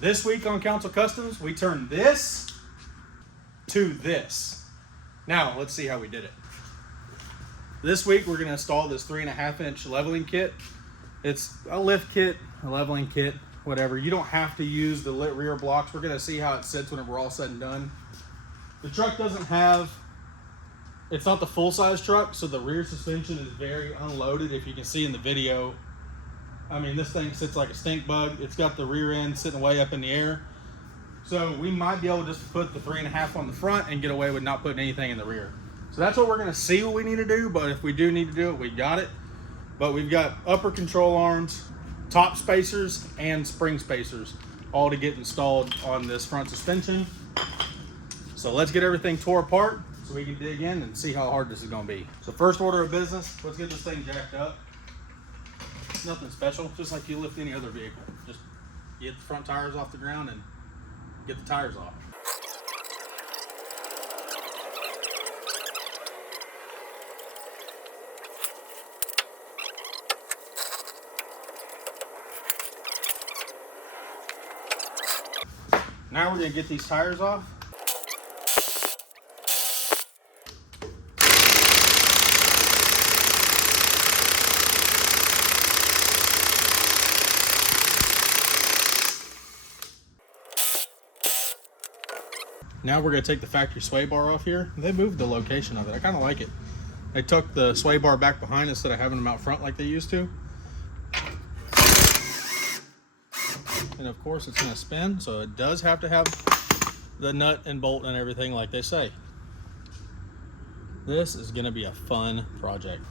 This week on Counsil Customs, we turned this to this. Now, let's see how we did it. This week, we're gonna install this 3.5-inch leveling kit. It's a lift kit, a leveling kit, whatever. You don't have to use the lit rear blocks. We're gonna see how it sits whenever we're all said and done. The truck doesn't have, it's not the full-size truck, so the rear suspension is very unloaded. If you can see in the video, I mean, this thing sits like a stink bug. It's got the rear end sitting way up in the air. So we might be able just to put the 3.5 on the front and get away with not putting anything in the rear. So that's what we're gonna see what we need to do, but if we do need to do it, we got it. But we've got upper control arms, top spacers, and spring spacers, all to get installed on this front suspension. So let's get everything tore apart so we can dig in and see how hard this is gonna be. So first order of business, let's get this thing jacked up. It's nothing special, just like you lift any other vehicle. Just get the front tires off the ground and get the tires off. Now we're gonna get these tires off. Now we're gonna take the factory sway bar off here. They moved the location of it. I kind of like it. They took the sway bar back behind instead of having them out front like they used to. And of course it's gonna spin, so it does have to have the nut and bolt and everything like they say. This is gonna be a fun project.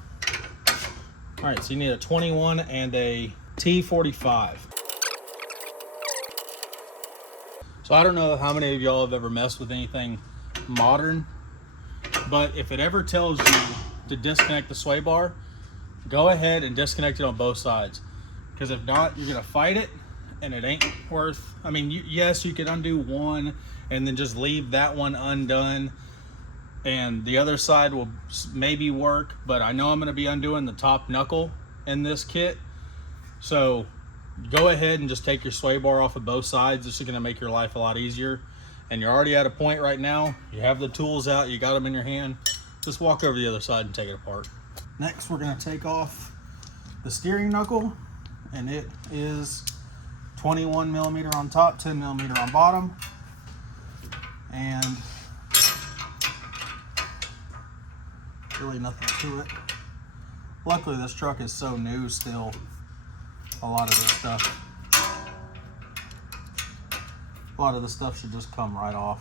All right, so you need a 21 and a T45. So I don't know how many of y'all have ever messed with anything modern, but if it ever tells you to disconnect the sway bar, go ahead and disconnect it on both sides. Because if not, you're gonna fight it and it ain't worth, I mean, yes, you could undo one and then just leave that one undone and the other side will maybe work, but I know I'm gonna be undoing the top knuckle in this kit. So go ahead and just take your sway bar off of both sides. This is gonna make your life a lot easier. And you're already at a point right now, you have the tools out, you got them in your hand. Just walk over to the other side and take it apart. Next, we're gonna take off the steering knuckle, and it is 21 millimeter on top, 10 millimeter on bottom. And really nothing to it. Luckily, this truck is so new still. A lot of this stuff should just come right off.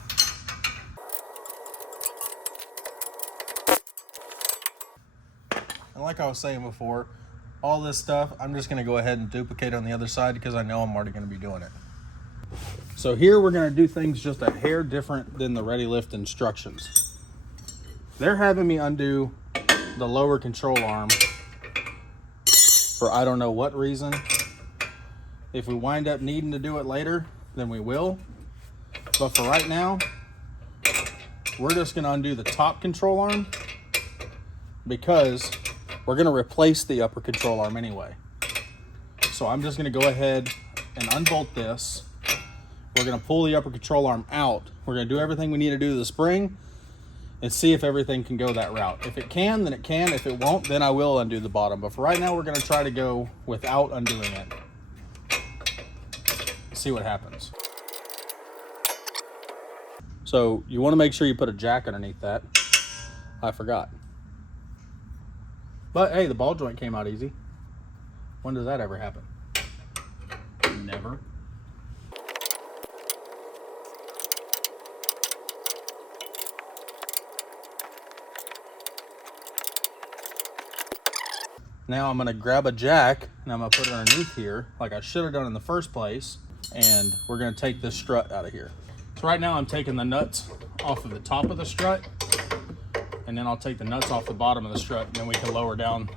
And like I was saying before, all this stuff, I'm just gonna go ahead and duplicate on the other side because I know I'm already gonna be doing it. So here we're gonna do things just a hair different than the Ready Lift instructions. They're having me undo the lower control arm for I don't know what reason. If we wind up needing to do it later, then we will. But for right now, we're just gonna undo the top control arm because we're gonna replace the upper control arm anyway. So I'm just gonna go ahead and unbolt this. We're gonna pull the upper control arm out. We're gonna do everything we need to do to the spring and see if everything can go that route. If it can, then it can. If it won't, then I will undo the bottom. But for right now, we're gonna try to go without undoing it. See what happens. So you wanna make sure you put a jack underneath that. I forgot. But hey, the ball joint came out easy. When does that ever happen? Never. Now I'm gonna grab a jack and I'm gonna put it underneath here like I should have done in the first place. And we're gonna take this strut out of here. So right now I'm taking the nuts off of the top of the strut, and then I'll take the nuts off the bottom of the strut, and then we can lower down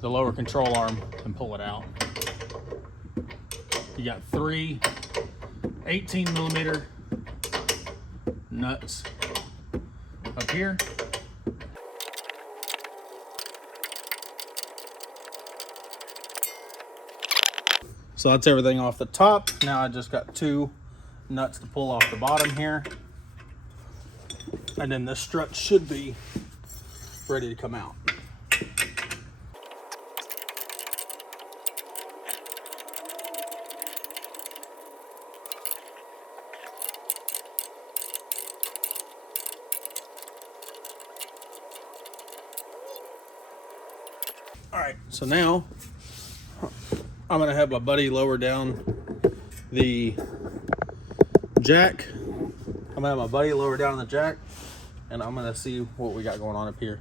the lower control arm and pull it out. You got 3 18 millimeter nuts up here. So that's everything off the top. Now I just got 2 nuts to pull off the bottom here. And then this strut should be ready to come out. All right, so now I'm gonna have my buddy lower down the jack. I'm gonna have my buddy lower down the jack, and I'm gonna see what we got going on up here.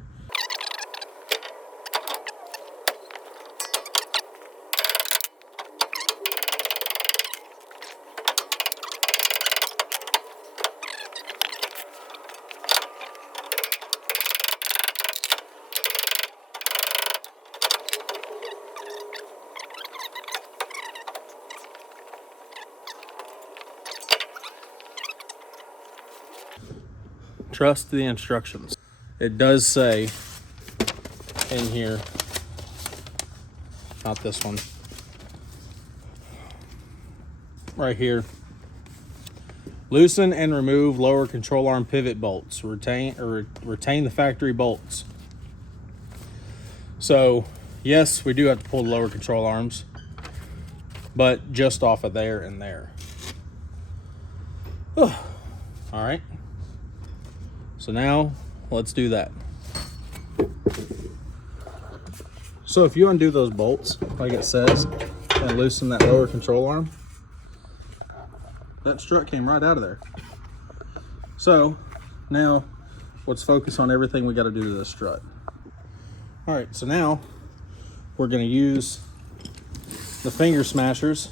Trust the instructions. It does say in here, not this one, right here, loosen and remove lower control arm pivot bolts. Retain the factory bolts. So yes, we do have to pull the lower control arms, but just off of there and there. All right. So now let's do that. So if you undo those bolts, like it says, and loosen that lower control arm, that strut came right out of there. So now let's focus on everything we got to do to this strut. All right, so now we're going to use the finger smashers.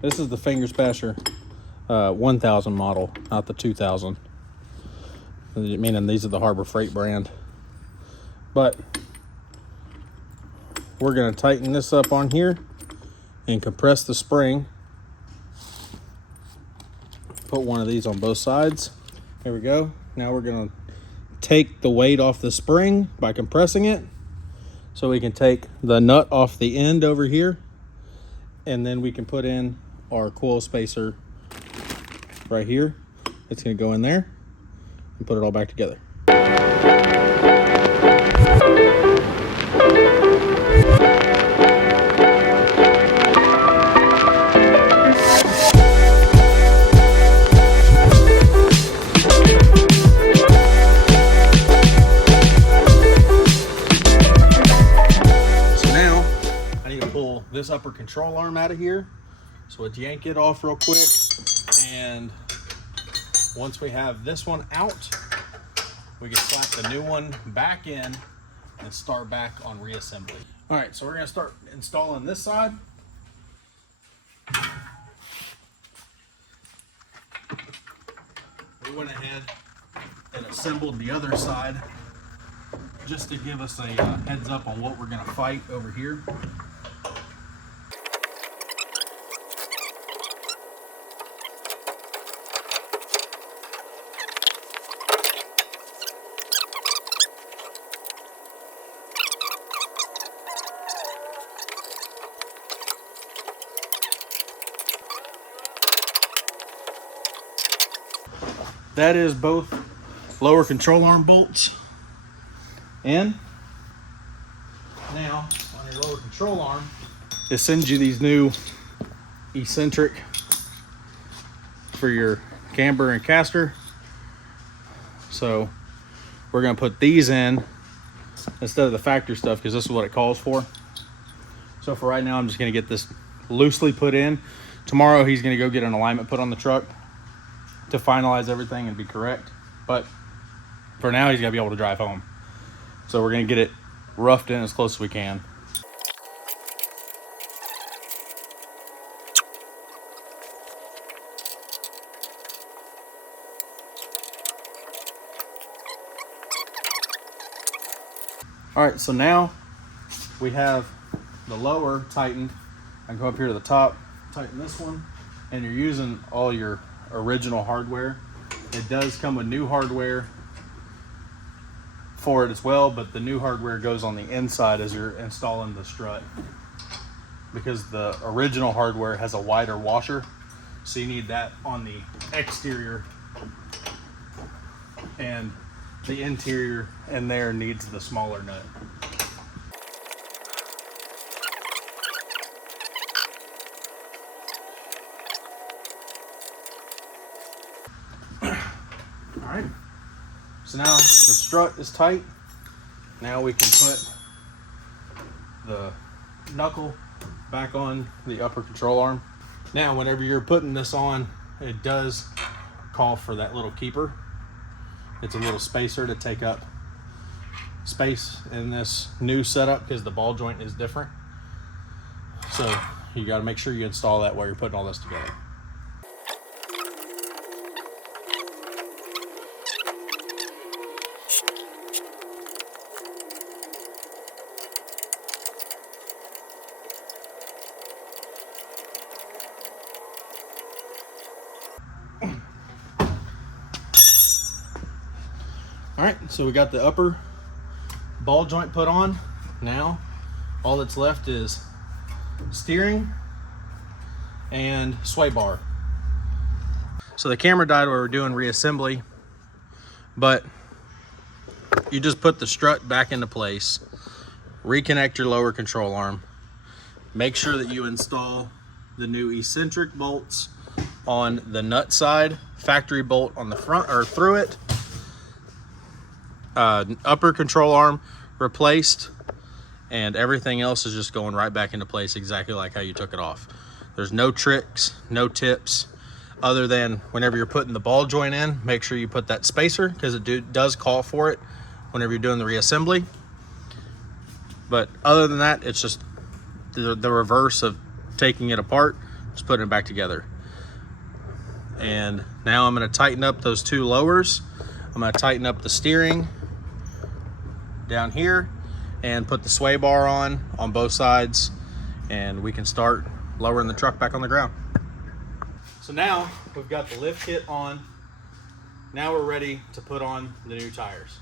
This is the finger smasher 1000 model, not the 2000. Meaning these are the Harbor Freight brand. But we're going to tighten this up on here and compress the spring. Put one of these on both sides. There we go. Now we're going to take the weight off the spring by compressing it, so we can take the nut off the end over here, and then we can put in our coil spacer right here. It's going to go in there and put it all back together. So now I need to pull this upper control arm out of here. So let's yank it off real quick, and once we have this one out, we can slap the new one back in and start back on reassembly. All right, so we're gonna start installing this side. We went ahead and assembled the other side just to give us a heads up on what we're gonna fight over here. That is both lower control arm bolts in. Now, on your lower control arm, it sends you these new eccentric for your camber and caster. So we're gonna put these in instead of the factory stuff, because this is what it calls for. So for right now, I'm just gonna get this loosely put in. Tomorrow, he's gonna go get an alignment put on the truck to finalize everything and be correct. But for now, he's got to be able to drive home. So we're going to get it roughed in as close as we can. All right, so now we have the lower tightened. I can go up here to the top, tighten this one, and you're using all your original hardware. It does come with new hardware for it as well, but the new hardware goes on the inside as you're installing the strut. because the original hardware has a wider washer. So you need that on the exterior, and the interior in there needs the smaller nut. All right, so now the strut is tight. Now we can put the knuckle back on the upper control arm. Now, whenever you're putting this on, it does call for that little keeper. It's a little spacer to take up space in this new setup because the ball joint is different. So you got to make sure you install that while you're putting all this together. All right, so we got the upper ball joint put on. Now all that's left is steering and sway bar. So the camera died while we were doing reassembly, but you just put the strut back into place, reconnect your lower control arm, make sure that you install the new eccentric bolts on the nut side, factory bolt on the front or through it, upper control arm replaced, and everything else is just going right back into place exactly like how you took it off. There's no tricks, no tips, other than whenever you're putting the ball joint in, make sure you put that spacer because it does call for it whenever you're doing the reassembly. But other than that, it's just the reverse of taking it apart, just putting it back together. And now I'm going to tighten up those two lowers. I'm going to tighten up the steering down here and put the sway bar on both sides, and we can start lowering the truck back on the ground. So now we've got the lift kit on. Now we're ready to put on the new tires.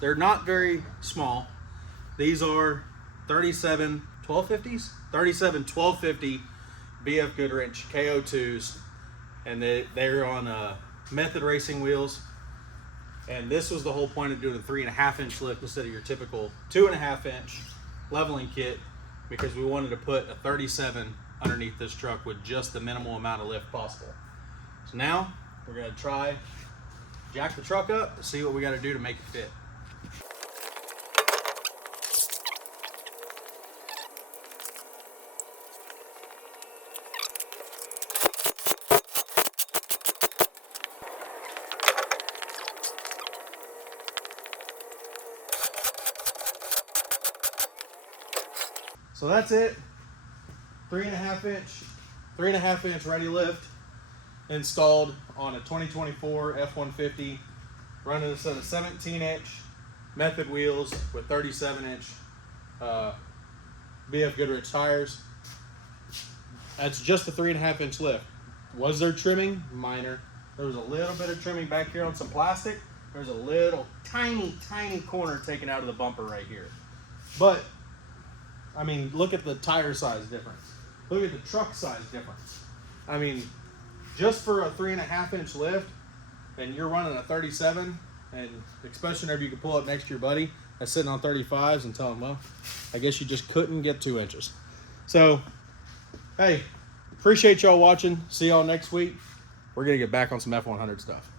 They're not very small. These are 37 1250s, 37 1250 BF Goodrich KO2s, and they're on method racing wheels. And this was the whole point of doing a 3.5 inch lift instead of your typical 2.5 inch leveling kit, because we wanted to put a 37 underneath this truck with just the minimal amount of lift possible. So now we're going to try jack the truck up to see what we got to do to make it fit. So that's it. 3.5 inch ready lift installed on a 2024 F150, running a set of 17 inch method wheels with 37 inch BF Goodrich tires. That's just a 3.5 inch lift. Was there trimming? Minor. There was a little bit of trimming back here on some plastic. There's a little tiny corner taken out of the bumper right here. But I mean, look at the tire size difference. Look at the truck size difference. I mean, just for a 3.5 inch lift, and you're running a 37, and especially whenever you can pull up next to your buddy that's sitting on 35s and tell him, well, I guess you just couldn't get 2 inches. So, hey, appreciate y'all watching. See y'all next week. We're going to get back on some F100 stuff.